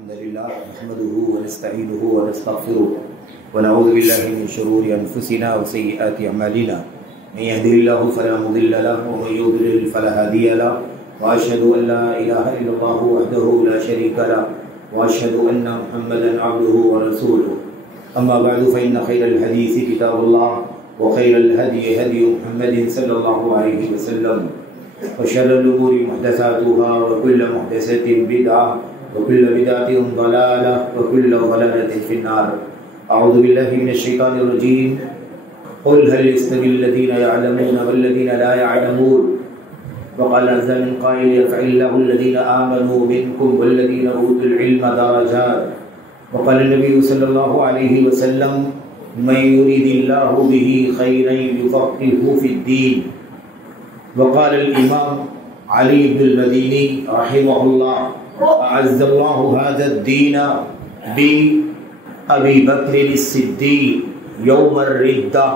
الحمد لله نحمده ونستعينه ونستغفره ونعوذ بالله من شرور أنفسنا وسيئات أعمالنا من يهده الله فلا مضل له ومن يضلل فلا هادي له وأشهد أن لا إله إلا الله وحده لا شريك له وأشهد أن محمدا عبده ورسوله أما بعد فإن خير الحديث كتاب الله وخير الهدي هدي محمد صلى الله عليه وسلم وشر الأمور محدثاتها وكل محدثة بدعة وكل بدعة ضلالة وكل ضلالة في النار. أعوذ بالله من الشيطان الرجيم. قل هل يستوي الذين يعلمون والذين لا يعلمون وقال عز من قائل يرفع الله الذين آمنوا منكم والذين أوتوا العلم درجات وقال النبي صلى الله عليه وسلم من يريد الله به خيرا يفقهه في الدين. وقال الإمام علي بن المديني رحمه الله أعز الله هذا الدين بأبي بكر الصديق يوم الردة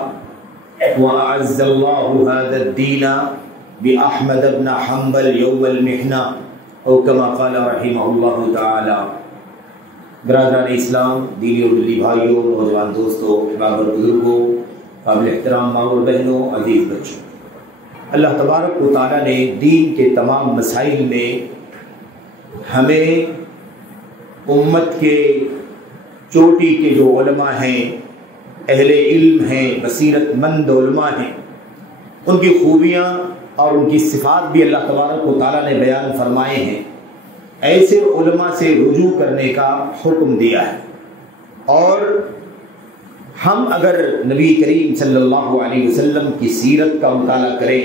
وأعز الله هذا الدين بأحمد بن حنبل يوم المحنة أو كما قال رحمه الله تعالى. برادران اسلام، دینی اور دلی بھائیوں، نوجوان دوستوں، احباب اور بزرگوں، قابل احترام ماں اور بہنوں، عزیز بچوں، اللہ تبارک و تعالیٰ نے دین کے تمام مسائل میں ہمیں امت کے چوٹی کے جو علماء ہیں، اہل علم ہیں، بصیرت مند علماء ہیں، ان کی خوبیاں اور ان کی صفات بھی اللہ تبارک و تعالیٰ نے بیان فرمائے ہیں. ایسے علماء سے رجوع کرنے کا حکم دیا ہے. اور ہم اگر نبی کریم صلی اللہ علیہ وسلم کی سیرت کا مطالعہ کریں،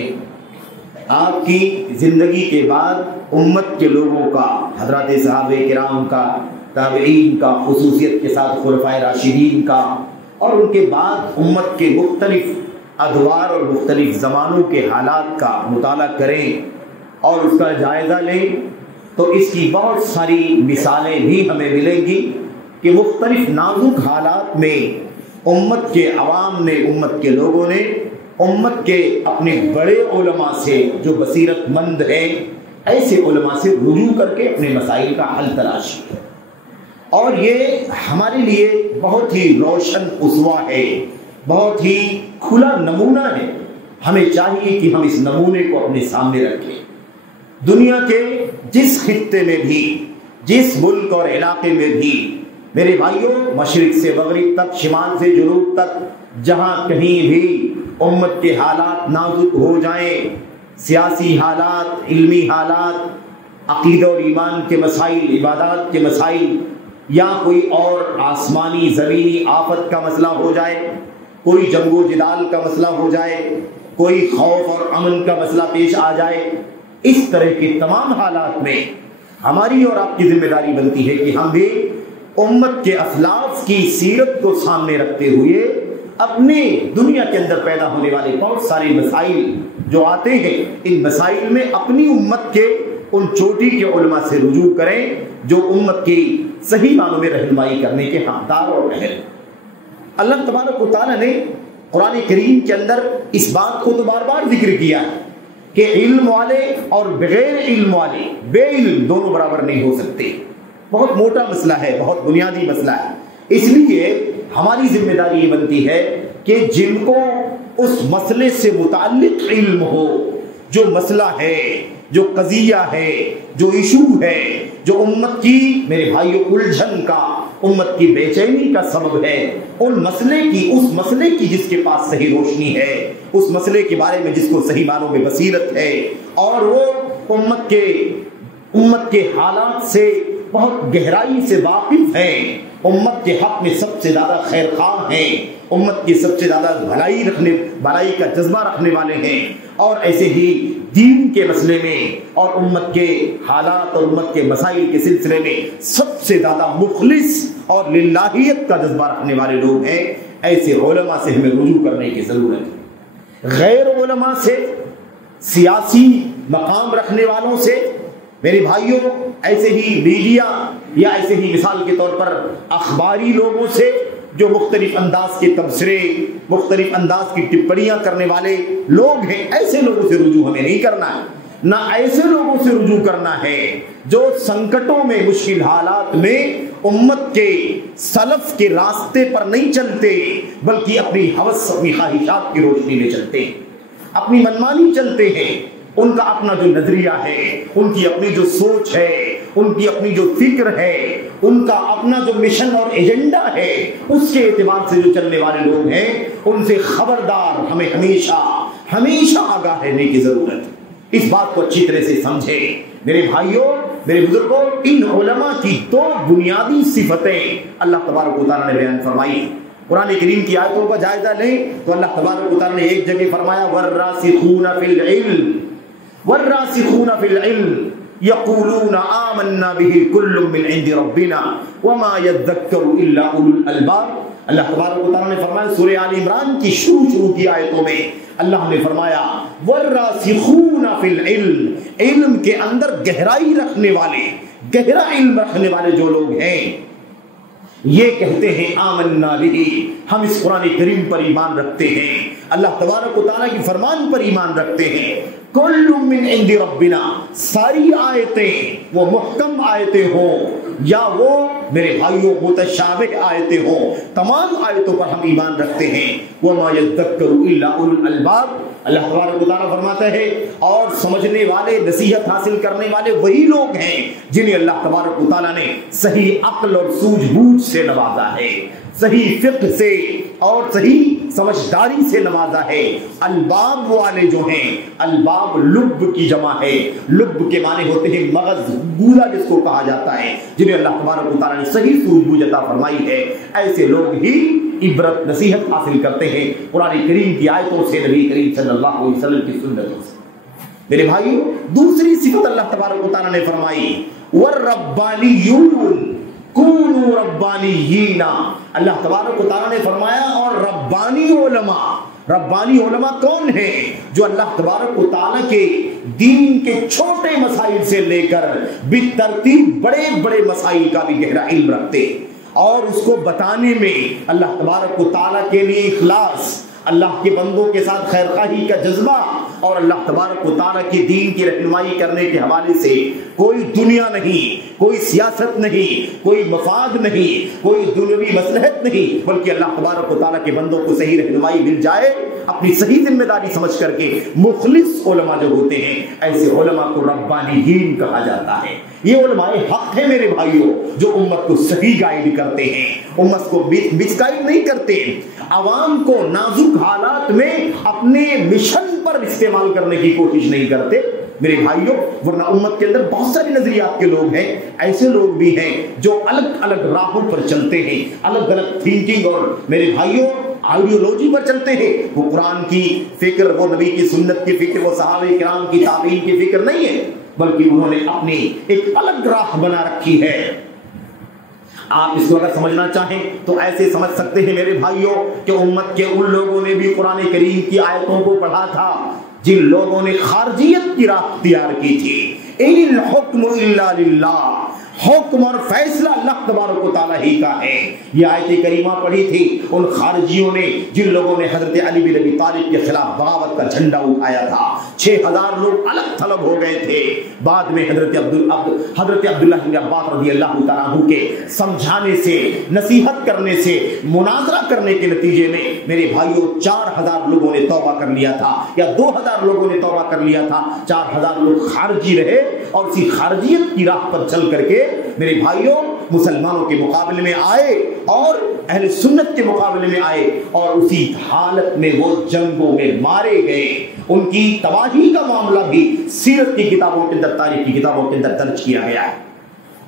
آپ کی زندگی کے بعد امت کے لوگوں کا، حضرات صحابہ کرام کا، تابعین کا، خصوصیت کے ساتھ خلفائے راشدین کا، اور ان کے بعد امت کے مختلف ادوار اور مختلف زمانوں کے حالات کا مطالعہ کریں اور اس کا جائزہ لیں، تو اس کی بہت ساری مثالیں بھی ہمیں ملیں گی کہ مختلف نازک حالات میں امت کے عوام نے، امت کے لوگوں نے امت کے اپنے بڑے علماء سے جو بصیرت مند ہیں، ایسے علماء سے رجوع کر کے اپنے مسائل کا حل تلاشی ہے. اور یہ ہمارے لیے بہت ہی روشن اسوہ ہے، بہت ہی کھلا نمونہ ہے. ہمیں چاہیے کہ ہم اس نمونے کو اپنے سامنے رکھیں. دنیا کے جس خطے میں بھی، جس ملک اور علاقے میں بھی، میرے بھائیوں، مشرق سے مغرب تک، شمال سے جنوب تک، جہاں کہیں بھی امت کے حالات نازک ہو جائیں، سیاسی حالات، علمی حالات، عقیدہ اور ایمان کے مسائل، عبادات کے مسائل، یا کوئی اور آسمانی زمینی آفت کا مسئلہ ہو جائے، کوئی جنگ و جدال کا مسئلہ ہو جائے، کوئی خوف اور امن کا مسئلہ پیش آ جائے، اس طرح کے تمام حالات میں ہماری اور آپ کی ذمہ داری بنتی ہے کہ ہم بھی امت کے اسلاف کی سیرت کو سامنے رکھتے ہوئے اپنے دنیا کے اندر پیدا ہونے والے بہت سارے مسائل جو آتے ہیں، ان مسائل میں اپنی امت کے ان چوٹی کے علماء سے رجوع کریں جو امت کی صحیح معنوں میں رہنمائی کرنے کے حقدار اور اہل. اللہ تبارک و تعالیٰ نے قرآن کریم کے اندر اس بات کو تو بار بار ذکر کیا ہے کہ علم والے اور بغیر علم والے، بے علم دونوں برابر نہیں ہو سکتے. بہت موٹا مسئلہ ہے، بہت بنیادی مسئلہ ہے. اس لیے ہماری ذمہ داری یہ بنتی ہے کہ جن کو اس مسئلے سے متعلق علم ہو، جو مسئلہ ہے، جو قضیہ ہے، جو ایشو ہے، جو امت کی، میرے بھائیوں، الجھن کا، امت کی بے چینی کا سبب ہے، اس مسئلے کی جس کے پاس صحیح روشنی ہے، اس مسئلے کے بارے میں جس کو صحیح معنوں میں بصیرت ہے، اور وہ امت کے حالات سے بہت گہرائی سے واقف ہیں، امت کے حق میں سب سے زیادہ خیر خواہ ہیں، امت کی سب سے زیادہ بھلائی کا جذبہ رکھنے والے ہیں، اور ایسے ہی دین کے مسئلے میں اور امت کے حالات اور امت کے مسائل کے سلسلے میں سب سے زیادہ مخلص اور للہیت کا جذبہ رکھنے والے لوگ ہیں. ایسے علماء سے ہمیں رجوع کرنے کی ضرورت ہے. غیر علماء سے، سیاسی مقام رکھنے والوں سے، میرے بھائیوں، ایسے ہی میڈیا یا ایسے ہی مثال کے طور پر اخباری لوگوں سے جو مختلف انداز کے تبصرے، مختلف انداز کی ٹپڑیاں کرنے والے لوگ ہیں، ایسے لوگوں سے رجوع ہمیں نہیں کرنا ہے. نہ ایسے لوگوں سے رجوع کرنا ہے جو سنکٹوں میں، مشکل حالات میں امت کے سلف کے راستے پر نہیں چلتے، بلکہ اپنی ہوس، اپنی خواہشات کی روشنی میں چلتے ہیں، اپنی منمانی چلتے ہیں۔ ان کا اپنا جو نظریہ ہے، ان کی اپنی جو سوچ ہے، ان کی اپنی جو فکر ہے، ان کا اپنا جو مشن اور ایجنڈا ہے، اس کے اعتبار سے جو چلنے والے لوگ ہیں، ان سے خبردار، ہمیں ہمیشہ آگاہ رہنے کی ضرورت ہے۔ اس بات کو اچھی طرح سے سمجھیں میرے بھائیوں، میرے بزرگوں۔ ان علماء کی دو بنیادی صفتیں اللہ تبارک و تعالیٰ نے بیان فرمائی۔ قرآن کریم کی آیتوں کا جائزہ لیں تو اللہ تبارک و تعالیٰ نے ایک جگہ فرمایا والراسخون فی العلم یقولون آمنا به کل من عند ربنا وما يذکر الا اولو الالباب۔ اللہ تبارک و تعالیٰ نے فرمایا سورہ آل عمران کی شروع کی آیتوں میں اللہ نے فرمایا والراسخون فی العلم، علم کے اندر گہرائی رکھنے والے، گہرا علم رکھنے والے جو لوگ ہیں، یہ کہتے ہیں آمنا بہ، ہم اس قرآن کریم پر ایمان رکھتے ہیں، اللہ تبارک و تعالیٰ کی فرمان پر ایمان رکھتے ہیں۔ کل من عند ربنا، ساری آیتیں وہ محکم آیتیں ہوں یا وہ میرے بھائیوں متشابہ آیتیں ہوں، تمام آیتوں پر ہم ایمان رکھتے ہیں۔ وما یذکر الا اولو الالباب، اللہ تبارک و تعالیٰ فرماتا ہے اور سمجھنے والے، نصیحت حاصل کرنے والے وہی لوگ ہیں جنہیں اللہ تبارک و تعالیٰ نے صحیح عقل اور سوجھ بوجھ سے نوازا ہے، صحیح فقہ سے اور صحیح سمجھداری سے نوازا ہے۔ الباب والے جو ہیں، الباب لب کی جمع ہے، لب کے معنی ہوتے ہیں مغز، گولا جس کو کہا جاتا ہے، جنہیں اللہ تبارک و تعالیٰ نے صحیح سوجھ بوجھ عطا فرمائی ہے، ایسے لوگ ہی عبرت نصیحت حاصل کرتے ہیں قرآن کریم کی آیتوں سے، نبی کریم صلی اللہ علیہ وسلم کی سنتوں سے۔ میرے بھائیو، دوسری صفت اللہ تبارک و تعالیٰ نے فرمائی والربانیون کونوا ربانیین، اللہ تبارک و تعالیٰ نے فرمایا اور ربانی علماء، ربانی علماء کون ہیں؟ جو اللہ تبارک و تعالیٰ کے دین کے چھوٹے مسائل سے لے کر بالترتیب بڑے بڑے مسائل کا بھی گہرا علم رکھتے اور اس کو بتانے میں اللہ تبارک و تعالیٰ کے لیے اخلاص، اللہ کے بندوں کے ساتھ خیر خواہی کا جذبہ اور اللہ تبارک و تعالیٰ کے دین کی رہنمائی کرنے کے حوالے سے کوئی دنیا نہیں، کوئی سیاست نہیں، کوئی مفاد نہیں، کوئی دنیوی مصلحت نہیں، بلکہ اللہ تبارک و تعالیٰ کے بندوں کو صحیح رہنمائی مل جائے، اپنی صحیح ذمہ داری سمجھ کر کے مخلص علماء جو ہوتے ہیں، ایسے علماء کو ربانیین کہا جاتا ہے۔ یہ علماء حق ہے میرے بھائیوں، جو امت کو صحیح گائیڈ کرتے ہیں، امت کو مس گائیڈ نہیں کرتے، عوام کو نازک حالات میں اپنے مشن پر استعمال کرنے کی کوشش نہیں کرتے میرے بھائیوں، ورنہ امت کے اندر بہت سارے نظریات کے لوگ ہیں، ایسے لوگ بھی ہیں جو الگ الگ راہوں پر چلتے ہیں، الگ الگ تھنکنگ اور میرے بھائیوں آئیڈیولوجی پر چلتے ہیں۔ وہ قرآن کی فکر، وہ نبی کی سنت کی فکر، وہ صحابہ کرام کی تعلیم کی فکر نہیں ہے، بلکہ انہوں نے اپنی ایک الگ راہ بنا رکھی ہے۔ آپ اس کو اگر سمجھنا چاہیں تو ایسے سمجھ سکتے ہیں میرے بھائیوں کہ امت کے ان لوگوں نے بھی قرآن کریم کی آیتوں کو پڑھا تھا جن لوگوں نے خارجیت کی راہ اختیار کی تھی۔ ان الحکم الا للہ، حکم اور فیصلہ اللہ تبارک و تعالیٰ ہی کا ہے۔ یہ آیت کریمہ پڑھی تھی ان خارجیوں نے جن لوگوں نے حضرت علی بن ابی طالب کے خلاف بغاوت کا جھنڈا اٹھایا تھا۔ 6000 لوگ الگ تھلگ ہو گئے تھے۔ بعد میں حضرت عبداللہ بن عباس رضی اللہ تعالیٰ عنہ کے سمجھانے سے، نصیحت کرنے سے، مناظرہ کرنے کے نتیجے میں میرے بھائیوں 4000 لوگوں نے توبہ کر لیا تھا، یا 2000 لوگوں نے توبہ کر لیا تھا۔ 4000 لوگ خارجی رہے اور اسی خارجیت کی راہ پر چل کر کے میرے بھائیوں مسلمانوں کے مقابلے میں آئے اور اہل سنت کے مقابلے میں آئے، اور اسی حالت میں وہ جنگوں میں مارے گئے۔ ان کی تباہی کا معاملہ بھی سیرت کی کتابوں کے اندر، تاریخ کی کتابوں کے اندر درج کیا گیا ہے۔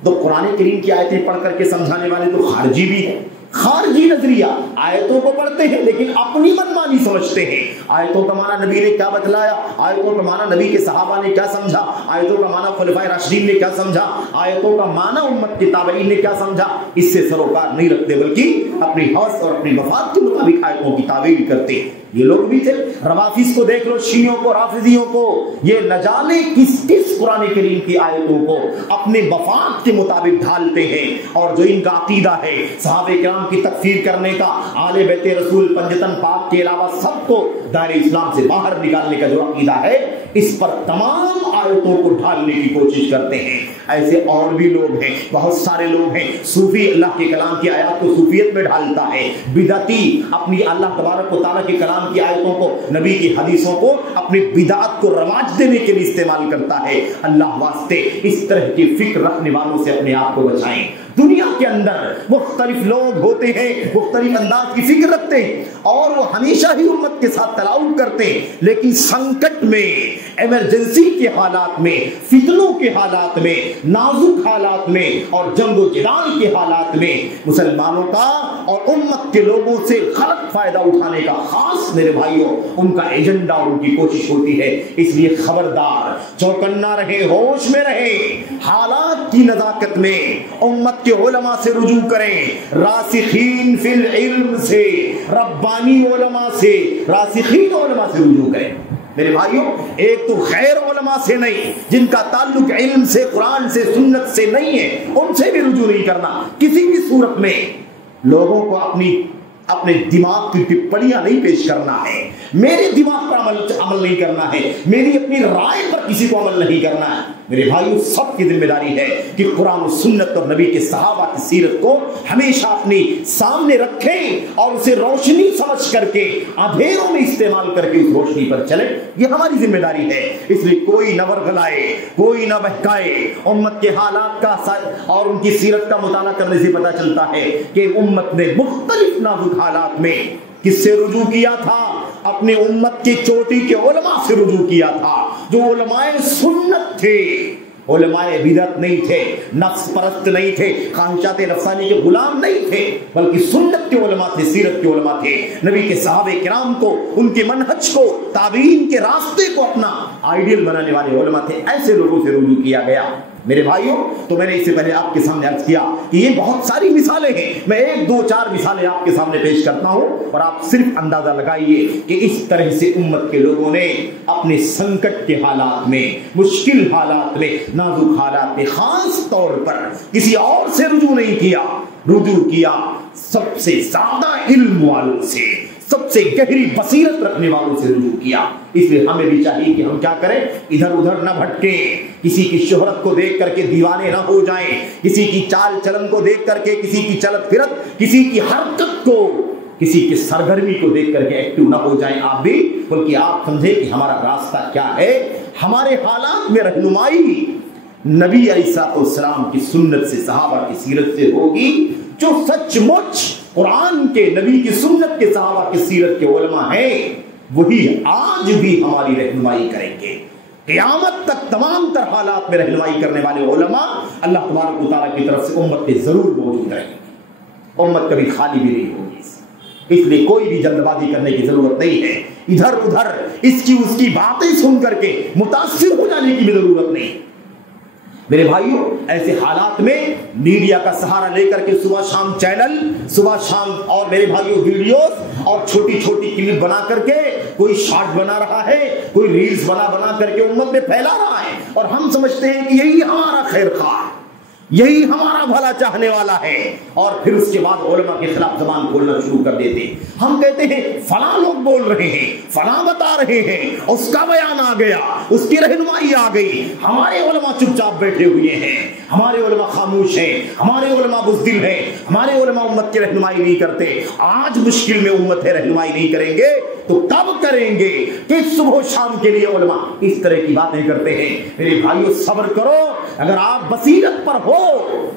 تو قرآن کریم کی آیتیں پڑھ کر کے سمجھانے والے تو خارجی بھی ہیں، خارجی نظریہ، آیتوں کو پڑھتے ہیں لیکن اپنی منمانی سمجھتے ہیں۔ آیتوں کا معنی نبی نے کیا بتلایا، آیتوں کا معنی نبی کے صحابہ نے کیا سمجھا، آیتوں کا معنی خلفائے راشدین نے کیا سمجھا، آیتوں کا معنی امت کے تابعین نے کیا سمجھا، اس سے سروکار نہیں رکھتے، بلکہ اپنی حوث اور اپنی مفاد کے مطابق آیتوں کی تعویل کرتے ہیں۔ یہ لوگ بھی تھے. روافظ کو دیکھ لو, شیعوں کو, رافضیوں کو, یہ نہ جانے کس کس قرآن کریم کی آیتوں کو اپنے مفاد کے مطابق ڈھالتے ہیں. اور جو ان کا عقیدہ ہے صحابہ کرام کی تکفیر کرنے کا, آل بیت رسول پنجتن پاک کے علاوہ سب کو دائرہ اسلام سے باہر نکالنے کا جو عقیدہ ہے, اس پر تمام آیتوں کو ڈھالنے کی کوشش کرتے ہیں. ایسے اور بھی لوگ ہیں, بہت سارے لوگ ہیں. صوفی اللہ کے کلام کی آیات کو صوفیت میں ڈھالتا ہے. بدعتی اپنی اللہ تبارک و تعالیٰ کے کلام کی آیتوں کو, نبی کی حدیثوں کو اپنی بدعت کو رواج دینے کے لیے استعمال کرتا ہے. اللہ واسطے اس طرح کی فکر رکھنے والوں سے اپنے آپ کو بچائیں. دنیا کے اندر مختلف لوگ ہوتے ہیں, مختلف انداز کی فکر رکھتے ہیں اور وہ ہمیشہ ہی امت کے ساتھ تلاؤ کرتے ہیں, لیکن سنکٹ میں, ایمرجنسی کے حالات میں, فتنوں کے حالات میں, نازک حالات میں اور جنگ و جدال کے حالات میں مسلمانوں کا اور امت کے لوگوں سے غلط فائدہ اٹھانے کا خاص میرے بھائیوں ان کا ایجنڈا اور ان کی کوشش ہوتی ہے. اس لیے خبردار, چوکنا رہے, ہوش میں رہے. حالات کی نزاکت میں امت کے علماء سے رجوع کریں, راسخین فی العلم سے, ربانی علماء سے, راسخین علماء سے رجوع کریں. میرے بھائیوں, ایک تو غیر علماء سے نہیں, جن کا تعلق علم سے, قرآن سے, سنت سے نہیں ہے, ان سے بھی رجوع نہیں کرنا کسی بھی صورت میں. لوگوں کو اپنے دماغ کی ٹپڑیاں نہیں پیش کرنا ہے, میرے دماغ پر عمل نہیں کرنا ہے, میری اپنی رائے پر کسی کو عمل نہیں کرنا ہے. میرے بھائیوں, سب کی ذمہ داری ہے کہ قرآن و سنت اور نبی کے صحابہ کی سیرت کو ہمیشہ اپنی سامنے رکھیں اور اسے روشنی سمجھ کر کے اندھیروں میں استعمال کر کے اس روشنی پر چلیں. یہ ہماری ذمہ داری ہے. اس لیے کوئی نہ ورغلائے, کوئی نہ بہکائے. امت کے حالات کا اور ان کی سیرت کا مطالعہ کرنے سے پتہ چلتا ہے کہ امت نے مختلف نازک حالات میں کس سے رجوع کیا تھا؟ اپنے امت کی چوٹی کے علماء سے رجوع کیا تھا, جو علماء سنت تھے, علماء بدعت نہیں تھے, نفس پرست نہیں تھے, خواہشات نفسانی کے غلام نہیں تھے, بلکہ سنت کے علماء تھے, سیرت کے علماء تھے. نبی کے صحابہ کرام کو, ان کے منہج کو, تابعین کے راستے کو اپنا آئیڈیل بنانے والے علماء تھے. ایسے لوگوں سے رجوع کیا گیا. میرے بھائیوں, تو میں نے اس سے پہلے آپ کے سامنے عرض کیا کہ یہ بہت ساری مثالیں ہیں. میں 1-2-4 مثالیں آپ کے سامنے پیش کرتا ہوں اور آپ صرف اندازہ لگائیے کہ اس طرح سے امت کے لوگوں نے اپنے سنکٹ کے حالات میں, مشکل حالات میں, نازک حالات میں خاص طور پر کسی اور سے رجوع نہیں کیا, رجوع کیا سب سے زیادہ علم والوں سے, سب سے گہری بصیرت رکھنے والوں سے رجوع کیا. اس لیے ہمیں بھی چاہیے کہ ہم کیا کریں, ادھر ادھر نہ بھٹکیں, کسی کی شہرت کو دیکھ کر کے دیوانے نہ ہو جائیں, کسی کی چال چلن کو دیکھ کر کے, کسی کی چلت پھرت, کسی کی حرکت کو, کسی کی سرگرمی کو دیکھ کر کے ایکٹیو نہ ہو جائیں آپ بھی, بلکہ آپ سمجھیں کہ ہمارا راستہ کیا ہے. ہمارے حالات میں رہنمائی نبی علیہ السلام کی سنت سے, صحابہ کی سیرت سے ہوگی. جو سچ مچ قرآن کے, نبی کی سنت کے, صحابہ کی سیرت کے علماء ہیں, وہی آج بھی ہماری رہنمائی کریں گے. قیامت تک تمام تر حالات میں رہنمائی کرنے والے علماء اللہ تبارک و تعالیٰ کی طرف سے امت کے ضرور موجود رہیں گے. امت کبھی خالی بھی نہیں ہوگی. اس لیے کوئی بھی جلد بازی کرنے کی ضرورت نہیں ہے, ادھر ادھر اس کی باتیں سن کر کے متاثر ہو جانے کی بھی ضرورت نہیں. میرے بھائیوں, ایسے حالات میں میڈیا کا سہارا لے کر کے صبح شام چینل, صبح شام اور میرے بھائیوں ویڈیوز اور چھوٹی چھوٹی کلپ بنا کر کے کوئی شارٹ بنا رہا ہے, کوئی ریلز بنا کر کے امت میں پھیلا رہا ہے, اور ہم سمجھتے ہیں کہ یہی ہمارا خیر خواہ, یہی ہمارا بھلا چاہنے والا ہے, اور پھر اس کے بعد علماء کے خلاف زبان کھولنا شروع کر دیتے. ہم کہتے ہیں فلاں لوگ بول رہے ہیں, فلاں بتا رہے ہیں, اس کا بیان آ گیا, اس کی رہنمائی آ گئی, ہمارے علماء چپ چاپ بیٹھے ہوئے ہیں, ہمارے علماء خاموش ہیں, ہمارے علماء بزدل ہیں, ہمارے علماء امت کی رہنمائی نہیں کرتے. آج مشکل میں امت ہے, رہنمائی نہیں کریں گے تو کب کریں گے کہ صبح و شام کے لیے علماء اس طرح کی باتیں کرتے ہیں. میرے بھائیوں, صبر کرو. اگر آپ بصیرت پر ہو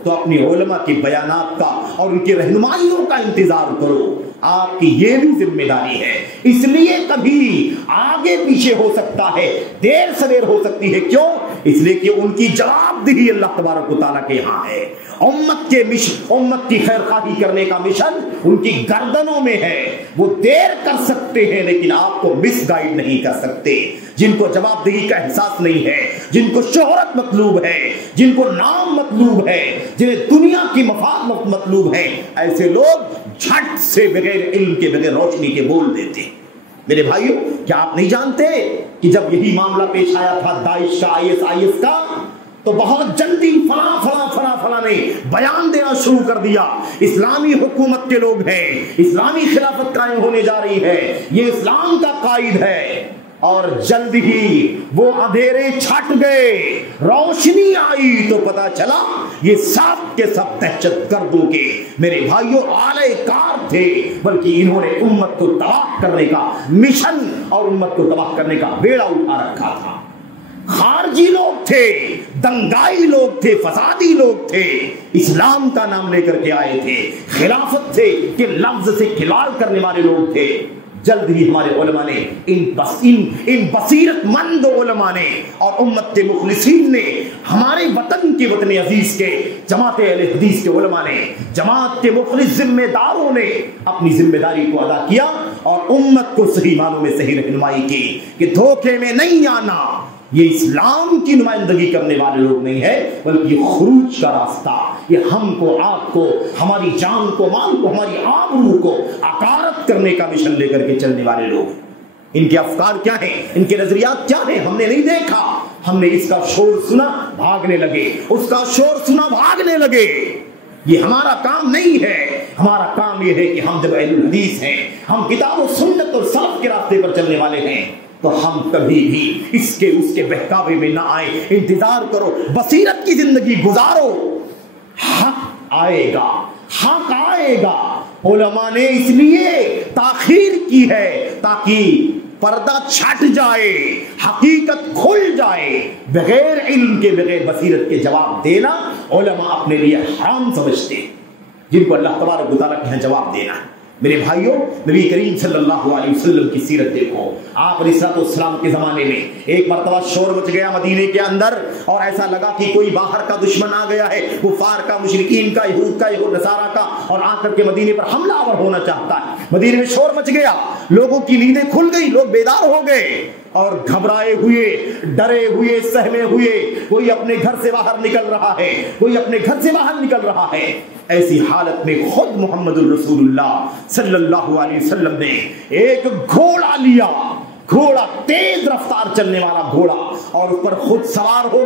تو اپنی علماء کی بیانات کا اور ان کی رہنمائیوں کا انتظار کرو. آپ کی یہ بھی ذمہ داری ہے. اس لیے کبھی آگے پیچھے ہو سکتا ہے, دیر سویر ہو سکتی ہے. کیوں؟ اس لیے کہ ان کی جواب دہی اللہ تبارک و تعالیٰ کے یہاں ہے. امت کے مشن, امت کی خیر خواہی کرنے کا مشن ان کی گردنوں میں ہے. وہ دیر کر سکتے ہیں لیکن آپ کو مس گائیڈ نہیں کر سکتے. جن کو جواب دہی کا احساس نہیں ہے, جن کو شہرت مطلوب ہے, جن کو نام مطلوب ہے, جنہیں دنیا کی مفاد مطلوب ہے, ایسے لوگ جھٹ سے بغیر علم کے, بغیر روشنی کے بول دیتے. میرے بھائیوں کیا آپ نہیں جانتے کہ جب یہی معاملہ پیش آیا تھا داعش کا، IS کا، تو بہت جلدی فلاں نے بیان دینا شروع کر دیا، اسلامی حکومت کے لوگ ہیں، اسلامی خلافت قائم ہونے جا رہی ہے، یہ اسلام کا قائد ہے، اور جلد ہی وہ اندھیرے چھٹ گئے، روشنی آئی تو پتا چلا یہ سب کے سب دہشت گردوں کے میرے بھائیوں اعلی کار تھے، بلکہ انہوں نے امت کو تباہ کرنے کا مشن اور امت کو تباہ کرنے کا بیڑا اٹھا رکھا تھا۔ خارجی لوگ تھے، دنگائی لوگ تھے، فسادی لوگ تھے، اسلام کا نام لے کر کے آئے تھے، خلافت تھے کہ لفظ سے کھلواڑ کرنے والے لوگ تھے۔ جلد ہی ہمارے علماء نے ان بصیرت مند علماء نے اور امت کے مخلصین نے، ہمارے وطن کے وطن عزیز کے جماعت اہل حدیث کے علماء نے، جماعت کے مخلص ذمہ داروں نے اپنی ذمہ داری کو ادا کیا اور امت کو صحیح معنوں میں صحیح رہنمائی کی کہ دھوکے میں نہیں آنا، یہ اسلام کی نمائندگی کرنے والے لوگ نہیں ہے، بلکہ یہ خروج کا راستہ، یہ ہم کو، آپ کو، ہماری جان کو، مال کو، ہماری آبرو کو اکارت کرنے کا مشن لے کر کے چلنے والے لوگ۔ ان کے افکار کیا ہیں، ان کے نظریات کیا ہیں، ہم نے نہیں دیکھا، ہم نے اس کا شور سنا بھاگنے لگے، اس کا شور سنا بھاگنے لگے۔ یہ ہمارا کام نہیں ہے، ہمارا کام یہ ہے کہ ہم جب اہل الحدیث ہیں، ہم کتاب و سنت اور سلف کے راستے پر چلنے والے ہیں، تو ہم کبھی بھی اس کے بہکاوے میں نہ آئے۔ انتظار کرو، بصیرت کی زندگی گزارو، حق آئے گا، حق آئے گا۔ علماء نے اس لیے تاخیر کی ہے تاکہ پردہ چھٹ جائے، حقیقت کھل جائے۔ بغیر علم کے، بغیر بصیرت کے جواب دینا علماء اپنے لیے حرام سمجھتے، جن کو اللہ تبارک و تعالیٰ کے یہاں جواب دینا۔ میرے بھائیوں، نبی کریم صلی اللہ علیہ وسلم کی سیرت دیکھو۔ آپ علیہ السلام کے زمانے میں ایک مرتبہ شور مچ گیا مدینے کے اندر، اور ایسا لگا کہ کوئی باہر کا دشمن آ گیا ہے، کفار کا، مشرکین کا، یہود کا، یہود نصارہ کا، اور آ کر کے مدینے پر حملہ آور ہونا چاہتا ہے۔ مدینے میں شور مچ گیا، لوگوں کی نیندیں کھل گئی، لوگ بیدار ہو گئے اور گھبرائے ہوئے، ڈرے ہوئے، سہمے ہوئے، کوئی اپنے گھر سے باہر نکل رہا ہے، کوئی اپنے گھر سے باہر نکل رہا ہے۔ ایسی حالت میں خود محمد الرسول اللہ صلی اللہ علیہ وسلم نے ایک گھوڑا لیا، گھوڑا تیز رفتار چلنے والا گھوڑا، اور اس پر خود سوار ہو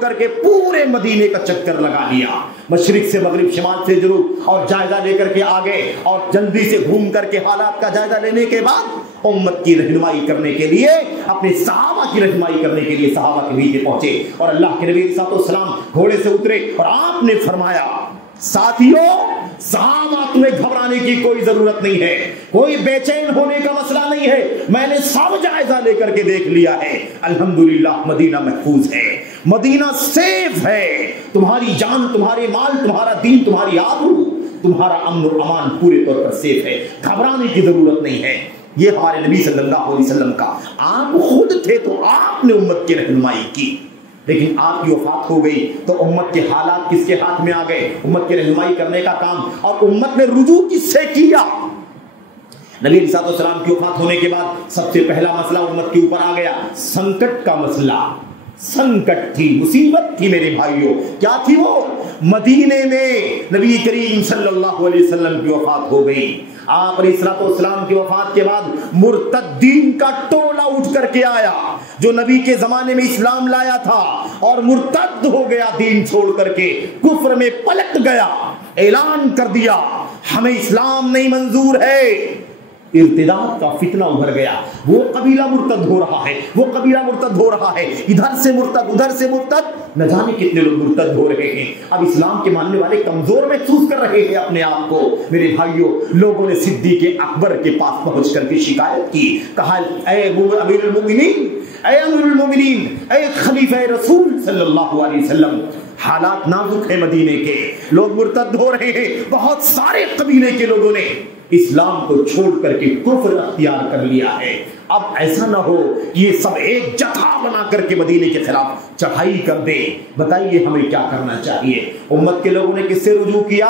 کر کے پورے مدینے کا چکر لگا لیا، مشرق سے مغرب، شمال سے جنوب، اور جائزہ لے کر کے آگے، اور جلدی سے گھوم کر کے حالات کا جائزہ لینے کے بعد امت کی رہنمائی کرنے کے لیے، اپنے صحابہ کی رہنمائی کرنے کے لیے صحابہ کے بیچ پہنچے، اور اللہ کے نبی صلی اللہ علیہ وسلم گھوڑے سے اترے اور آپ نے فرمایا، ساتھیوں، صحابہ تمہیں گھبرانے کی کوئی ضرورت نہیں ہے، کوئی بے چین ہونے کا مسئلہ نہیں ہے، میں نے سب جائزہ لے کر کے دیکھ لیا ہے، الحمدللہ مدینہ محفوظ ہے، مدینہ سیف ہے، تمہاری جان، تمہارے مال، تمہارا دین، تمہاری آبرو، تمہارا امن و امان پورے طور پر سیف ہے، گھبرانے کی ضرورت نہیں ہے۔ یہ ہمارے نبی صلی اللہ علیہ وسلم کا، آپ خود تھے تو آپ نے امت کی رہنمائی کی، لیکن آپ کی وفات ہو گئی تو امت کے حالات کس کے ہاتھ میں آ گئے؟ امت کی رہنمائی کرنے کا کام، اور امت نے رجوع کس سے کیا؟ نبی علیہ السلام کی وفات ہونے کے بعد سب سے پہلا مسئلہ امت کے اوپر آ گیا، سنکٹ کا مسئلہ۔ سنکٹ تھی، مصیبت تھی میرے بھائیوں، کیا تھی وہ؟ مدینے میں نبی کریم صلی اللہ علیہ وسلم کی وفات ہو گئی۔ آپ علیہ السلام کی وفات کے بعد مرتدین کا ٹولہ اٹھ کر کے آیا، جو نبی کے زمانے میں اسلام لایا تھا اور مرتد ہو گیا، دین چھوڑ کر کے کفر میں پلٹ گیا، اعلان کر دیا ہمیں اسلام نہیں منظور ہے۔ ارتداد کا فتنہ ابھر گیا، وہ قبیلہ مرتد ہو رہا ہے، وہ قبیلہ مرتد ہو رہا ہے، ادھر سے مرتد، ادھر سے مرتد، نہ جانے کتنے لوگ مرتد ہو رہے ہیں۔ اب اسلام کے ماننے والے کمزور محسوس کر رہے ہیں اپنے آپ کو۔ میرے بھائیوں، لوگوں نے صدیق اکبر کے پاس پہنچ کر کے شکایت کی، کہا اے امیر المومنین، اے امیر المومنین، اے خلیفہ رسول صلی اللہ علیہ وسلم، حالات نازک ہیں، مدینے کے لوگ مرتد ہو رہے ہیں، بہت سارے قبیلے کے لوگوں نے اسلام کو چھوڑ کر کے کفر اختیار کر لیا ہے۔ اب ایسا نہ ہو یہ سب ایک جتھا بنا کر کے مدینے کے خلاف چڑھائی کر دے۔ بتائیے ہمیں کیا کرنا چاہیے؟ امت کے لوگوں نے کس سے رجوع کیا؟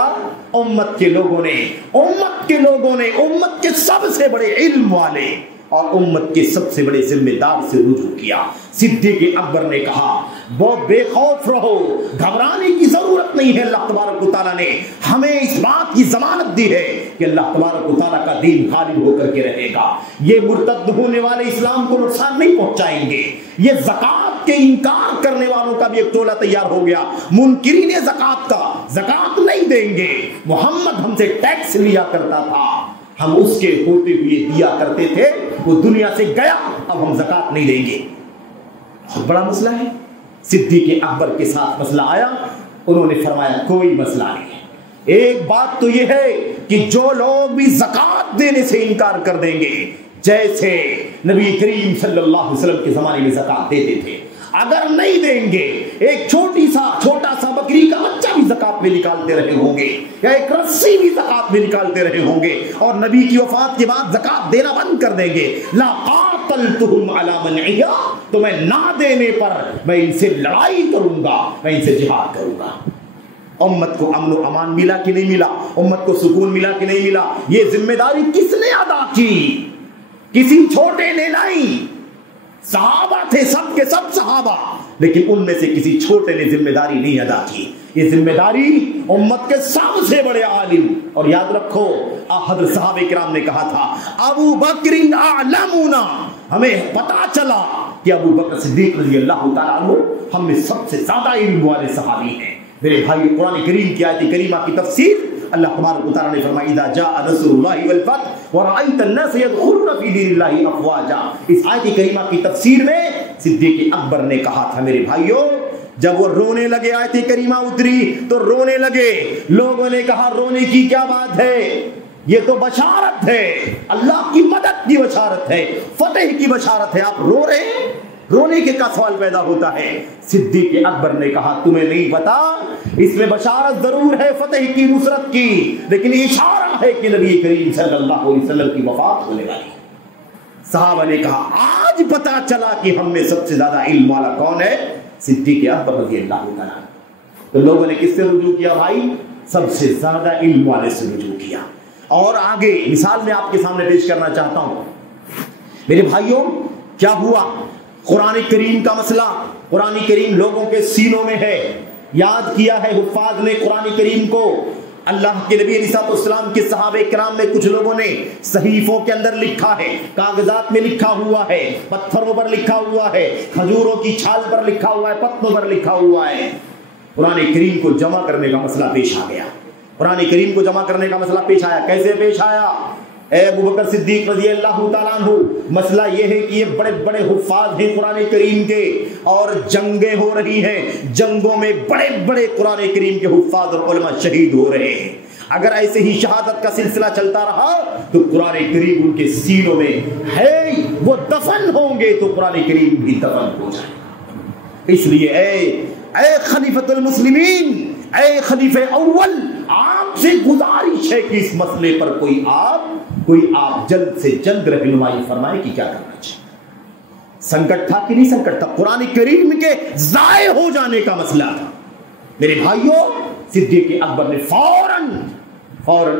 امت کے لوگوں نے امت کے سب سے بڑے علم والے اور امت کے سب سے بڑے ذمہ دار سے رجوع کیا۔ صدیق اکبر نے کہا وہ بے خوف رہو، گھبرانے کی ضرورت نہیں ہے، اللہ تبارک و تعالیٰ نے ہمیں اس بات کی ضمانت دی ہے کہ اللہ تبارک و تعالیٰ کا دین غالب ہو کر کے رہے گا. یہ مرتد ہونے والے اسلام کو نقصان نہیں پہنچائیں گے. یہ زکوٰۃ کے انکار کرنے والوں کا بھی ایک ٹولہ تیار ہو گیا. منکرین زکوٰۃ کا زکوٰۃ نہیں دیں گے. محمد ہم سے ٹیکس لیا کرتا تھا, ہم اس کے ہوتے ہوئے دیا کرتے تھے, وہ دنیا سے گیا, اب ہم زکوٰۃ نہیں دیں گے. بہت بڑا مسئلہ ہے. صدیق اکبر کے ساتھ مسئلہ آیا, انہوں نے فرمایا کوئی مسئلہ نہیں ہے. ایک بات تو یہ ہے کہ جو لوگ بھی زکوٰۃ دینے سے انکار کر دیں گے, جیسے نبی کریم صلی اللہ علیہ وسلم کے زمانے میں زکوٰۃ دیتے تھے, اگر نہیں دیں گے, ایک چھوٹا سا بکری کا بچہ بھی زکوٰۃ میں نکالتے رہے ہوں گے, یا ایک رسی بھی زکوٰۃ میں نکالتے رہے ہوں گے, اور نبی کی وفات کے بعد زکوٰۃ دینا بند کر دیں گے, لا قاتلتہم علی منعہا, تو میں نہ دینے پر میں ان سے لڑائی کروں گا, میں ان سے جہاد کروں گا. امت کو امن و امان ملا کہ نہیں ملا؟ امت کو سکون ملا کہ نہیں ملا؟ یہ ذمہ داری کس نے ادا کی؟ کسی چھوٹے نے نہیں. صحابہ تھے, سب کے سب صحابہ, لیکن ان میں سے کسی چھوٹے نے ذمہ داری نہیں ادا کی. یہ ذمہ داری امت کے سب سے بڑے عالم, اور یاد رکھو حضرت صحابہ کرام نے کہا تھا ابو بکر اعلمنا, ہمیں پتا چلا کہ ابو بکر صدیق رضی اللہ تعالیٰ عنہ ہم میں سب سے زیادہ علم والے صحابی ہیں. میرے بھائی, قرآن کریم کی آیت کریمہ کی تفسیر اللہ تبارک و تعالیٰ نے فرمائی اذا جاء نصر اللہ والفتح ورأیت الناس يدخلون فی دین اللہ افواجا. اس آیت کریمہ کی تفسیر میں صدیق اکبر نے کہا تھا میرے بھائیوں, جب وہ رونے لگے, آیت کریمہ اتری تو رونے لگے. لوگوں نے کہا رونے کی کیا بات ہے, یہ تو بشارت ہے, اللہ کی مدد کی بشارت ہے, فتح کی بشارت ہے, آپ رو رہے ہیں؟ رونے کے کا سوال پیدا ہوتا ہے. صدیق اکبر نے کہا تمہیں نہیں پتا, اس میں بشارت ضرور ہے فتح کی, نصرت کی, لیکن اشارہ ہے کہ نبی کریم صلی اللہ علیہ وسلم کی وفات ہونے والی. صحابہ نے کہا آج پتا چلا کہ ہم میں سب سے زیادہ علم والا کون ہے, صدیق اکبر رضی اللہ عنہ. تو لوگوں نے کس سے رجوع کیا بھائی؟ سب سے زیادہ علم والے سے رجوع کیا. اور آگے مثال میں آپ کے سامنے پیش کرنا چاہتا ہوں میرے بھائیوں, کیا ہوا. قرآن کریم کا مسئلہ, قرآن کریم لوگوں کے سینوں میں ہے. یاد کیا ہے حفاظ نے قرآن کریم کو. اللہ کے نبی علیہ السلام کے صحابہ کرام میں کچھ لوگوں نے صحیفوں کے اندر لکھا ہے, کاغذات میں لکھا ہوا ہے, پتھروں پر لکھا ہوا ہے, کھجوروں کی چھال پر لکھا ہوا ہے, پتوں پر لکھا ہوا ہے. قرآن کریم کو جمع کرنے کا مسئلہ پیش آ گیا. قرآن کریم کو جمع کرنے کا مسئلہ پیش آیا. کیسے پیش آیا؟ اے ابو بکر صدیق رضی اللہ تعالیٰ عنہ, مسئلہ یہ ہے کہ یہ بڑے بڑے حفاظ ہیں قرآن کریم کے, اور جنگیں ہو رہی ہیں, جنگوں میں بڑے بڑے قرآن کریم کے حفاظ اور علماء شہید ہو رہے ہیں. اگر ایسے ہی شہادت کا سلسلہ چلتا رہا تو قرآن کریم ان کے سینوں میں ہے, وہ دفن ہوں گے تو قرآن کریم بھی دفن ہو جائے. اس لیے اے خلیفۃ المسلمین, اے خلیفہ اول, آپ سے گزارش ہے کہ اس مسئلے پر کوئی آپ جلد سے جلد رہنمائی فرمائے کہ کیا کرنا چاہیے. سنکٹ تھا کہ نہیں سنکٹ تھا؟ قرآن کریم کے ضائع ہو جانے کا مسئلہ تھا. میرے بھائیوں, صدیق اکبر نے فوراً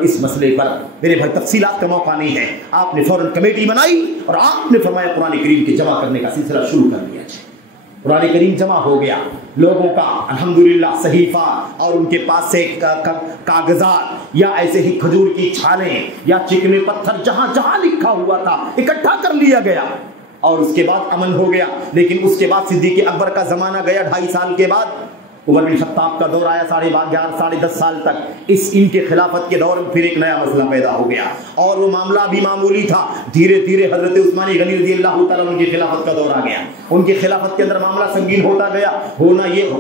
اس مسئلے پر, میرے بھائی تفصیلات کا موقع نہیں ہے, آپ نے فوراً کمیٹی بنائی اور آپ نے فرمایا قرآن کریم کے جمع کرنے کا سلسلہ شروع کر دیا جائے. قرآن کریم جمع ہو گیا. لوگوں کا الحمدللہ صحیفہ اور ان کے پاس سے کاغذات یا ایسے ہی کھجور کی چھالیں یا چکنے پتھر جہاں جہاں لکھا ہوا تھا اکٹھا کر لیا گیا, اور اس کے بعد امن ہو گیا. لیکن اس کے بعد صدیق اکبر کا زمانہ گیا, 2.5 سال کے بعد عمر بن خطاب کا دور آیا, 11.5 سال تک. ان کے خلافت کے دور میں پھر ایک نیا مسئلہ پیدا ہو گیا, اور وہ معاملہ بھی معمولی تھا. دھیرے دھیرے حضرت عثمان غنی رضی اللہ تعالیٰ عنہ کی خلافت کا دور آ گیا. ان کی خلافت کے اندر معاملہ سنگین ہوتا گیا.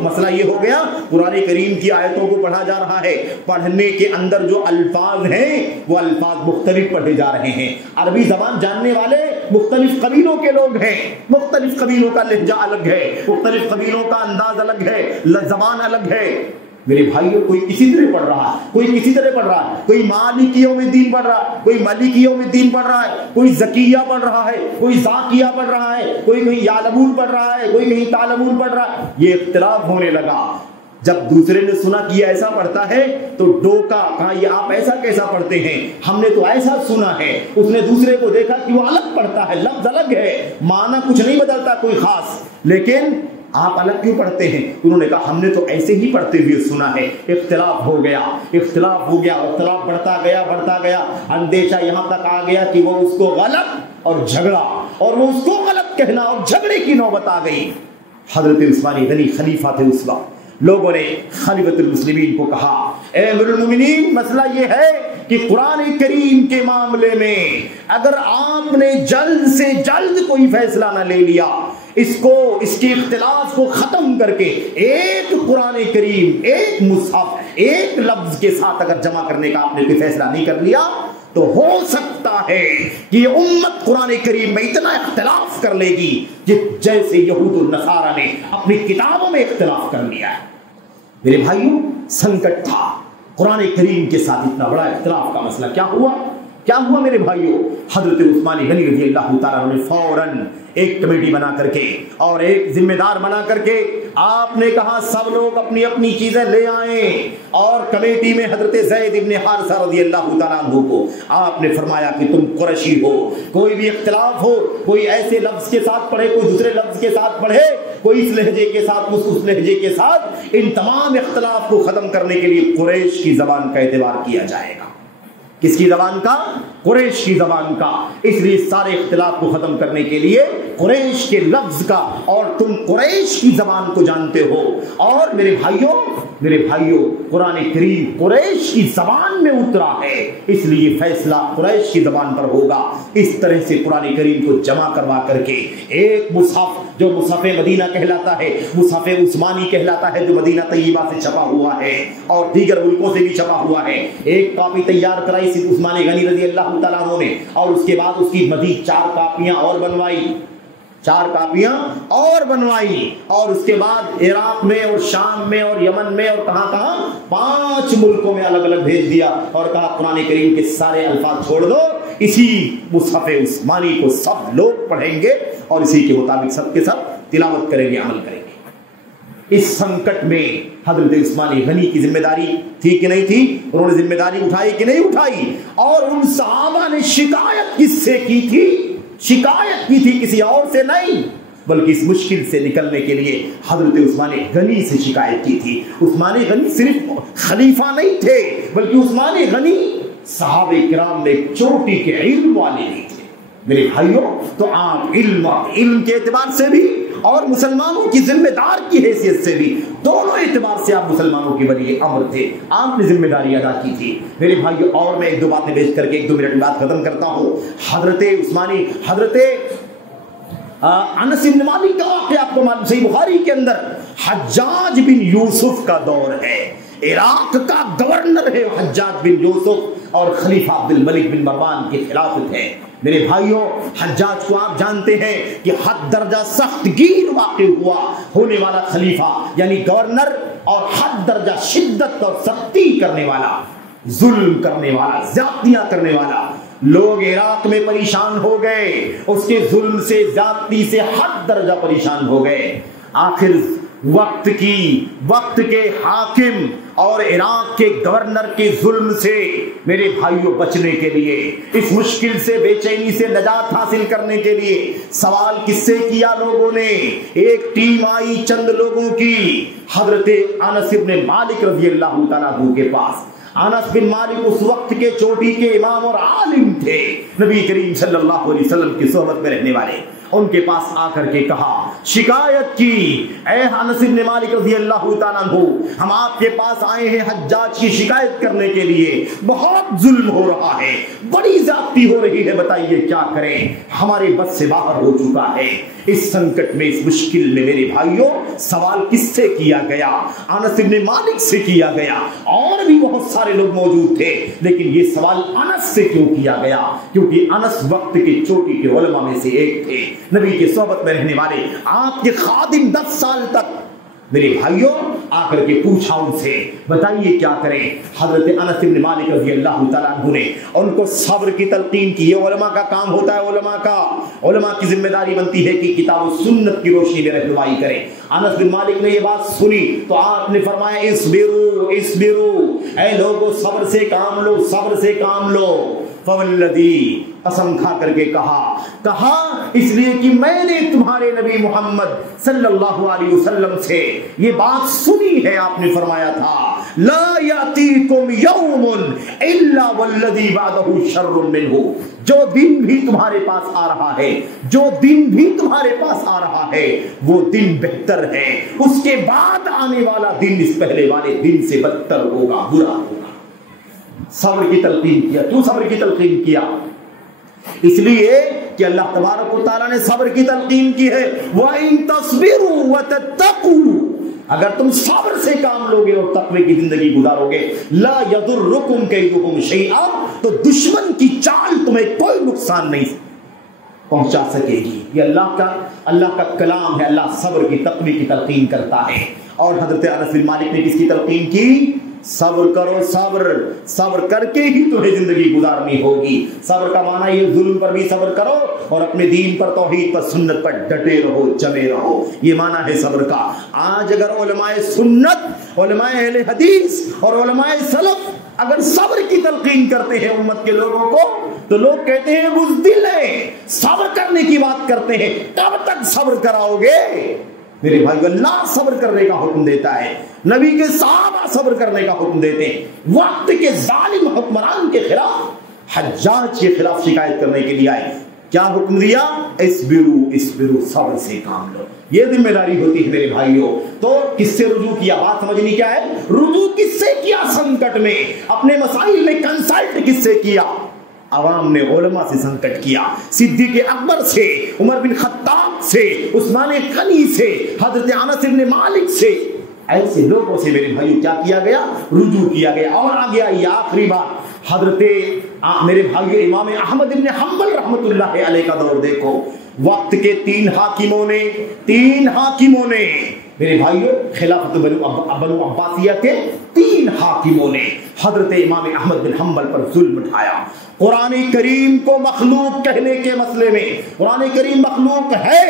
مسئلہ یہ ہو گیا, قرآن کریم کی آیتوں کو پڑھا جا رہا ہے, پڑھنے کے اندر جو الفاظ ہیں وہ الفاظ مختلف پڑھے جا رہے ہیں. عربی زبان جاننے والے مختلف قبیلوں کے لوگ ہیں, مختلف قبیلوں کا لہجہ الگ ہے, مختلف قبیلوں کا انداز الگ ہے, زبان الگ ہے. میرے بھائیوں, کوئی کسی طرح پڑھ رہا ہے, کوئی کسی طرح پڑھ رہا ہے, کوئی مالکیوں میں دین پڑھ رہا ہے, کوئی مالکیوں میں دین پڑھ رہا ہے, کوئی زکیہ پڑھ رہا ہے, کوئی زاکیہ پڑھ رہا ہے, کوئی کہیں یعلمون پڑھ رہا ہے, کوئی کہیں تعلمون پڑھ رہا ہے. یہ اختلاف ہونے لگا. جب دوسرے نے سنا کہ یہ ایسا پڑھتا ہے تو ڈوکا, کہا یہ آپ ایسا کیسا پڑھتے ہیں, ہم نے تو ایسا سنا ہے. اس نے دوسرے کو دیکھا کہ وہ الگ پڑھتا ہے, لفظ الگ ہے, معنی کچھ نہیں بدلتا کوئی خاص, لیکن آپ الگ کیوں پڑھتے ہیں؟ انہوں نے کہا ہم نے تو ایسے ہی پڑھتے ہوئے سنا ہے۔ اختلاف ہو گیا، اختلاف بڑھتا گیا، اندیشہ یہاں تک آ گیا کہ وہ اس کو غلط اور جھگڑا، اور وہ اس کو غلط کہنا اور جھگڑے کی نوبت آ گئی۔ حضرت عثمان غنی خلیفہ تھے اس وقت۔ لوگوں نے خلیفۃ المسلمین کو کہا اے امیر المومنین، مسئلہ یہ ہے کہ قرآن کریم کے معاملے میں اگر آپ نے جلد سے جلد کوئی فیصلہ نہ لے لیا، اس کے اختلاف کو ختم کر کے ایک قرآن کریم، ایک مصحف، ایک لفظ کے ساتھ اگر جمع کرنے کا آپ نے کوئی فیصلہ نہیں کر لیا تو ہو سکتا ہے کہ یہ امت قرآن کریم میں اتنا اختلاف کر لے گی جیسے یہود و نصارہ نے اپنی کتابوں میں اختلاف کر لیا ہے۔ میرے بھائیوں، سنکٹ تھا قرآن کریم کے ساتھ اتنا بڑا اختلاف کا مسئلہ۔ کیا ہوا میرے بھائیوں؟ حضرت عثمان غنی رضی اللہ تعالیٰ نے فوراً ایک کمیٹی بنا کر کے اور ایک ذمہ دار بنا کر کے آپ نے کہا سب لوگ اپنی اپنی چیزیں لے آئیں، اور کمیٹی میں حضرت زید ابن حارثہ رضی اللہ تعالیٰ عنہ کو آپ نے فرمایا کہ تم قریشی ہو، کوئی بھی اختلاف ہو، کوئی ایسے لفظ کے ساتھ پڑھے، کوئی دوسرے لفظ کے ساتھ پڑھے، کوئی اس لہجے کے ساتھ اس لہجے کے ساتھ، ان تمام اختلاف کو ختم کرنے کے لیے قریش کی زبان کا اعتبار کیا جائے گا۔ کس کی زبان کا؟ قریش کی زبان کا۔ اس لیے سارے اختلاف کو ختم کرنے کے لیے قریش کے لفظ کا، اور تم قریش کی زبان کو جانتے ہو، اور میرے بھائیوں قرآن کریم قریش کی زبان میں اترا ہے، اس لیے فیصلہ قریش کی زبان پر ہوگا۔ اس طرح سے قرآن کریم کو جمع کروا کر کے ایک مصحف جو مصحف مدینہ کہلاتا ہے، مصحف عثمانی کہلاتا ہے، جو مدینہ طیبہ سے چھپا ہوا ہے اور دیگر ملکوں سے بھی چھپا ہوا ہے، ایک کاپی تیار کرائی عثمان غنی رضی اللہ تعالیٰ عنہ نے، اور اس کے بعد اس کی مزید 4 کاپیاں اور بنوائی، اور اس کے بعد عراق میں اور شام میں اور یمن میں اور کہاں 5 ملکوں میں الگ الگ بھیج دیا، اور کہا قرآن کریم کے سارے الفاظ چھوڑ دو، اسی مصحف عثمانی کو سب لوگ پڑھیں گے اور اسی کے مطابق سب کے سب تلاوت کریں گے، عمل کریں گے۔ اس سنکٹ میں حضرت عثمان غنی کی ذمہ داری تھی کہ نہیں تھی؟ انہوں نے ذمہ داری اٹھائی کہ نہیں اٹھائی؟ اور ان صحابہ نے شکایت کس سے کی تھی؟ شکایت کی تھی کسی اور سے نہیں، بلکہ اس مشکل سے نکلنے کے لیے حضرت عثمان غنی سے شکایت کی تھی۔ عثمان غنی صرف خلیفہ نہیں تھے، بلکہ عثمان غنی صحابہ کرام میں چوٹی کے علم والے نہیں تھے۔ میرے بھائیوں، تو آپ علم کے اعتبار سے بھی اور مسلمانوں کی ذمہ دار کی حیثیت سے بھی، دونوں اعتبار سے آپ مسلمانوں کے ولی امر تھے، آپ نے ذمہ داری ادا کی تھی۔ میرے بھائیوں، اور میں 1-2 باتیں بیچ کر کے 1-2 منٹ بات ختم کرتا ہوں۔ حضرت انس بن مالک کا واقعہ آپ کو معلوم، صحیح بخاری کے اندر حجاج بن یوسف کا دور ہے، عراق کا گورنر ہے حجاج بن یوسف، اور خلیفہ عبد الملک بن مروان کی خلافت ہے۔ میرے بھائیوں، حجاج کو آپ جانتے ہیں کہ حد درجہ سخت گیر واقع ہونے والا خلیفہ، یعنی گورنر، اور حد درجہ شدت اور سختی کرنے والا، ظلم کرنے والا، زیادتیاں کرنے والا۔ لوگ عراق میں پریشان ہو گئے، اس کے ظلم سے، زیادتی سے حد درجہ پریشان ہو گئے۔ آخر وقت کے حاکم اور عراق کے گورنر کے ظلم سے میرے بھائیوں بچنے کے لیے، اس مشکل سے، بے چینی سے نجات حاصل کرنے کے لیے سوال کس سے کیا لوگوں نے؟ ایک ٹیم آئی چند لوگوں کی حضرت انس بن مالک رضی اللہ تعالیٰ عنہ کے پاس۔ انس بن مالک اس وقت کے چوٹی کے امام اور عالم تھے، نبی کریم صلی اللہ علیہ وسلم کی صحبت میں رہنے والے۔ ان کے پاس آ کر کے کہا، شکایت کی، اے انس بن مالک رضی اللہ تعالیٰ عنہ، ہم آپ کے پاس آئے ہیں حجاج کی شکایت کرنے کے لیے، بہت ظلم ہو رہا ہے، بڑی زیادتی ہو رہی ہے، بتائیے کیا کریں، ہمارے بس سے باہر ہو چکا ہے۔ اس سنکٹ میں، اس مشکل میں میرے بھائیوں سوال کس سے کیا گیا؟ انس بن مالک سے کیا گیا، اور بھی بہت سارے لوگ موجود تھے، لیکن یہ سوال انس سے کیوں کیا گیا؟ کیونکہ انس وقت کے چوٹی کے علماء میں سے ایک تھے، نبی کے صحبت میں رہنے والے، آپ کے خادم 10 سال تک۔ میرے بھائیوں، آ کر کے پوچھا ان سے، بتائیے کیا کریں؟ حضرت انس بن مالک رضی اللہ تعالیٰ عنہ نے ان کو صبر کی تلقین کی۔ یہ علماء کا کام ہوتا ہے، علماء کی ذمہ داری بنتی ہے کہ کتاب و سنت کی روشنی میں رہنمائی کریں۔ انس بن مالک نے یہ بات سنی تو آپ نے فرمایا، اصبروا، اے لوگوں صبر سے کام لو، صبر سے کام لو۔ فوالذی قسم کھا کر کے کہا اس لیے کہ میں نے تمہارے نبی محمد صلی اللہ علیہ وسلم سے یہ بات سنی ہے. آپ نے فرمایا تھا لا یاتیکم یوم الا والذی بعدہ شر منہ. جو دن بھی تمہارے پاس آ رہا ہے، جو دن بھی تمہارے پاس آ رہا ہے وہ دن بہتر ہے، اس کے بعد آنے والا دن اس پہلے والے دن سے بدتر ہوگا، برا ہوگا. صبر کی تلقین کیا. کیوں صبر کی تلقین کیا؟ اس لیے کہ اللہ تبارک و تعالیٰ نے صبر کی تلقین کی ہے. وَإِن تَصْبِرُوا وَتَتَّقُوا، اگر تم صبر سے کام لوگے اور تقوی کی زندگی گزارو گے، لا يَضُرُّكُمْ كَيْدُهُمْ شَيْئًا، تو دشمن کی چال تمہیں کوئی نقصان نہیں پہنچا سکے گی. یہ اللہ کا کلام ہے. اللہ صبر کی تقوی کی تلقین کرتا ہے. اور حضرت انس بن مالک نے کس کی تلقین کی؟ صبر کرو، صبر کر کے ہی تمہیں زندگی گزارنی ہوگی. صبر کا معنی یہ ظلم پر بھی صبر کرو اور اپنے دین پر، توحید پر، سنت پر ڈٹے رہو، جمے رہو. یہ معنی ہے صبر کا. آج اگر علماء سنت، علماء اہل حدیث اور علماء سلف اگر صبر کی تلقین کرتے ہیں امت کے لوگوں کو، تو لوگ کہتے ہیں بزدل ہیں، صبر کرنے کی بات کرتے ہیں. کب تک صبر کراؤ گے؟ میرے بھائی، اللہ صبر کرنے کا حکم دیتا ہے، نبی کے صحابہ صبر کرنے کا حکم دیتے ہیں. وقت کے ظالم حکمران کے خلاف حجاج کے خلاف شکایت کرنے کے لیے آئے. کیا حکم دیا؟ اسبرو، صبر سے کام لو. یہ ذمہ داری ہوتی ہے میرے بھائیوں. تو کس سے رجوع کیا؟ بات سمجھنی کیا ہے؟ رجوع کس سے کیا سنکٹ میں؟ اپنے مسائل میں کنسلٹ کس سے کیا؟ عوام نے علماء سے سنکٹ کیا. صدیق اکبر سے، عمر بن خطاب سے، عثمان غنی سے، حضرت انس بن مالک سے، ایسے لوگوں سے میرے بھائیوں کیا کیا گیا؟ رجوع کیا گیا. اور آگے آئیے آخری بات، حضرت میرے بھائیوں امام احمد بن حنبل رحمۃ اللہ علیہ کا دور دیکھو. وقت کے تین حاکموں نے میرے بھائیوں، خلافت بنو عباسیہ کے تین حاکموں نے حضرت امام احمد بن حنبل پر ظلم اٹھایا. قرآن کریم کو مخلوق کہنے کے مسئلے میں، قرآن کریم مخلوق ہے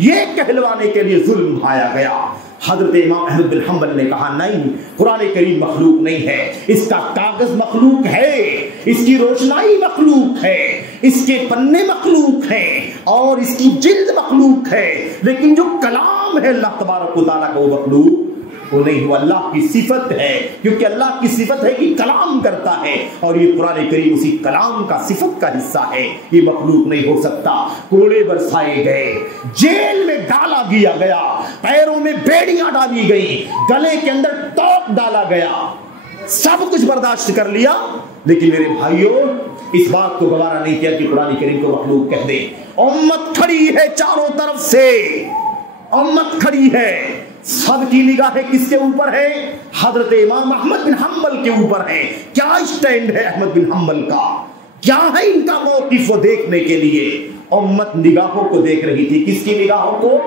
یہ کہلوانے کے لیے ظلم اٹھایا گیا. حضرت امام احمد بن حنبل نے کہا نہیں، قرآن کریم مخلوق نہیں ہے، اس کا کاغذ مخلوق ہے، اس کی روشنائی مخلوق ہے، اس کے پنے مخلوق ہیں اور اس کی جلد مخلوق ہے، لیکن جو کلام ہے اللہ تبارک و تعالیٰ کا وہ مخلوق وہ نہیں، وہ اللہ کی صفت ہے. کیونکہ اللہ کی صفت ہے کہ کلام کرتا ہے، اور یہ قرآن کریم اسی کلام کا صفت کا حصہ ہے. یہ مخلوق نہیں ہو سکتا. کوڑے برسائے گئے، جیل میں ڈالا گیا، پیروں میں بیڑیاں ڈالی گئی، گلے کے اندر توپ ڈالا گیا، سب کچھ برداشت کر لیا. لیکن میرے بھائیوں اس بات کو گوارا نہیں کیا کہ قرآن کریم کو مخلوق کہہ دے. امت کھڑی ہے چاروں طرف سے، امت کھڑی ہے، سب کی نگاہیں کس کے اوپر ہے؟ حضرت امام احمد بن حنبل کے اوپر ہے. کیا اسٹینڈ ہے احمد بن حنبل کا؟ کیا ہے ان کا موقف؟ وہ دیکھنے کے لیے امت نگاہوں کو دیکھ رہی تھی. کس کی نگاہوں کو؟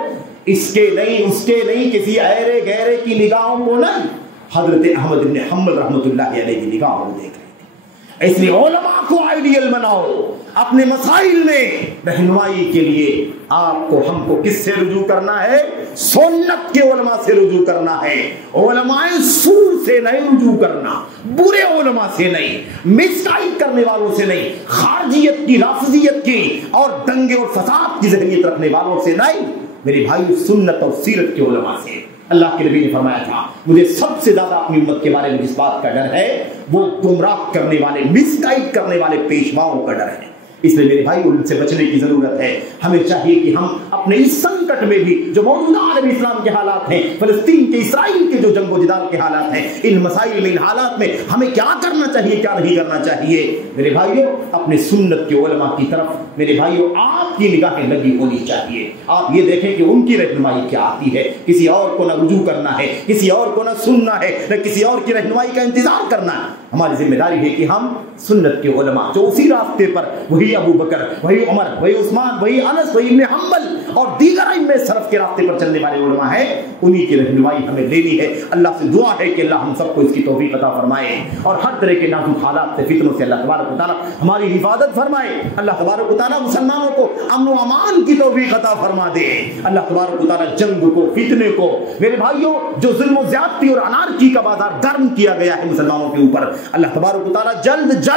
اس کے نہیں، اس کے نہیں، کسی ایرے گہرے کی نگاہوں کو نہیں، حضرت احمد بن حنبل رحمۃ اللہ علیہ کی نگاہوں کو دیکھ رہی تھی. اس لیے علماء کو آئیڈیل بناؤ اپنے مسائل میں رہنمائی کے لیے. آپ کو، ہم کو کس سے رجوع کرنا ہے؟ سنت کے علماء سے رجوع کرنا ہے. علماء سوء سے نہیں رجوع کرنا، برے علماء سے نہیں، مس گائیڈ کرنے والوں سے نہیں، خارجیت کی، رافضیت کی اور دنگے اور فساد کی ذہنیت رکھنے والوں سے نہیں. میرے بھائی سنت اور سیرت کے علماء سے. اللہ کے نبی نے فرمایا تھا مجھے سب سے زیادہ اپنی امت کے بارے میں جس بات کا ڈر ہے وہ گمراہ کرنے والے، مس گائیڈ کرنے والے پیشواؤں کا ڈر ہے. اس لیے میرے بھائی ان سے بچنے کی ضرورت ہے. ہمیں چاہیے کہ ہم اپنے اس سنکٹ میں بھی جو موجودہ عالم اسلام کے حالات ہیں، فلسطین کے، اسرائیل کے جو جنگ و جدال کے حالات ہیں، ان مسائل میں، ان حالات میں ہمیں کیا کرنا چاہیے، کیا نہیں کرنا چاہیے. میرے بھائیوں اپنے سنت کے علماء کی طرف میرے بھائیوں آپ کی نگاہیں لگی ہونی چاہیے. آپ یہ دیکھیں کہ ان کی رہنمائی کیا آتی ہے. کسی اور کو نہ رجوع کرنا ہے، کسی اور کو نہ سننا ہے، نہ کسی اور کی رہنمائی کا انتظار کرنا ہے. ہماری ذمہ داری ہے کہ ہم سنت کے علماء جو اسی راستے پر، وہی ابو بکر، وہی عمر، وہی عثمان، وہی انس، وہی ابن حنبل اور دیگر ائمہ سلف کے راستے پر چلنے والے علماء ہیں، انہی کی رہنمائی ہمیں لینی ہے. اللہ سے دعا ہے کہ اللہ ہم سب کو اس کی توفیق عطا فرمائے اور ہر طرح کے نازک حالات سے، فتنوں سے اللہ تبارک و تعالیٰ ہماری حفاظت فرمائے. اللہ تبارک و تعالیٰ مسلمانوں کو امن و امان کی توفیق عطا فرما دے. اللہ تبارک و تعالیٰ جنگ کو، فتنے کو، میرے بھائیوں جو ظلم و زیادتی اور انارکی کا بازار گرم کیا گیا ہے مسلمانوں کے اوپر. اللہ تبارک و تعالیٰ جلد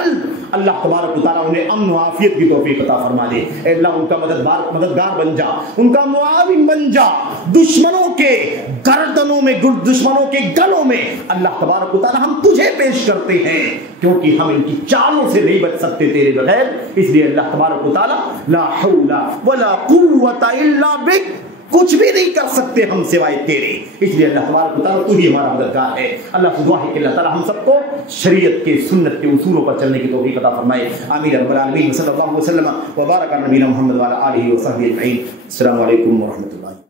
اللہ تبارک و تعالیٰ انہیں امن و عافیت کی توفیق عطا فرما دے. اے اللہ ان کا مددگار بن جا, ان کا معاون بن جا. دشمنوں کے گردنوں میں, دشمنوں کے گلوں میں اللہ تبارک و تعالیٰ ہم تجھے پیش کرتے ہیں, کیونکہ ہم ان کی چالوں سے نہیں بچ سکتے تیرے بغیر. اس لیے اللہ تبارک و تعالیٰ لا حول ولا قوت الا بک, کچھ بھی نہیں کر سکتے ہم سوائے تیرے. اس لیے اللہ تبارک و تعالیٰ تو ہی ہمارا مددگار ہے. اللہ سے دعا ہے کہ اللہ تعالیٰ ہم سب کو شریعت کے سنت کے اصولوں پر چلنے کی توفیق عطا فرمائے. آمین رب العالمین. صلی اللہ علیہ وسلم وبارک علی نبینا محمد وعلی آلہ وصحبہ اجمعین. السلام علیکم ورحمۃ اللہ.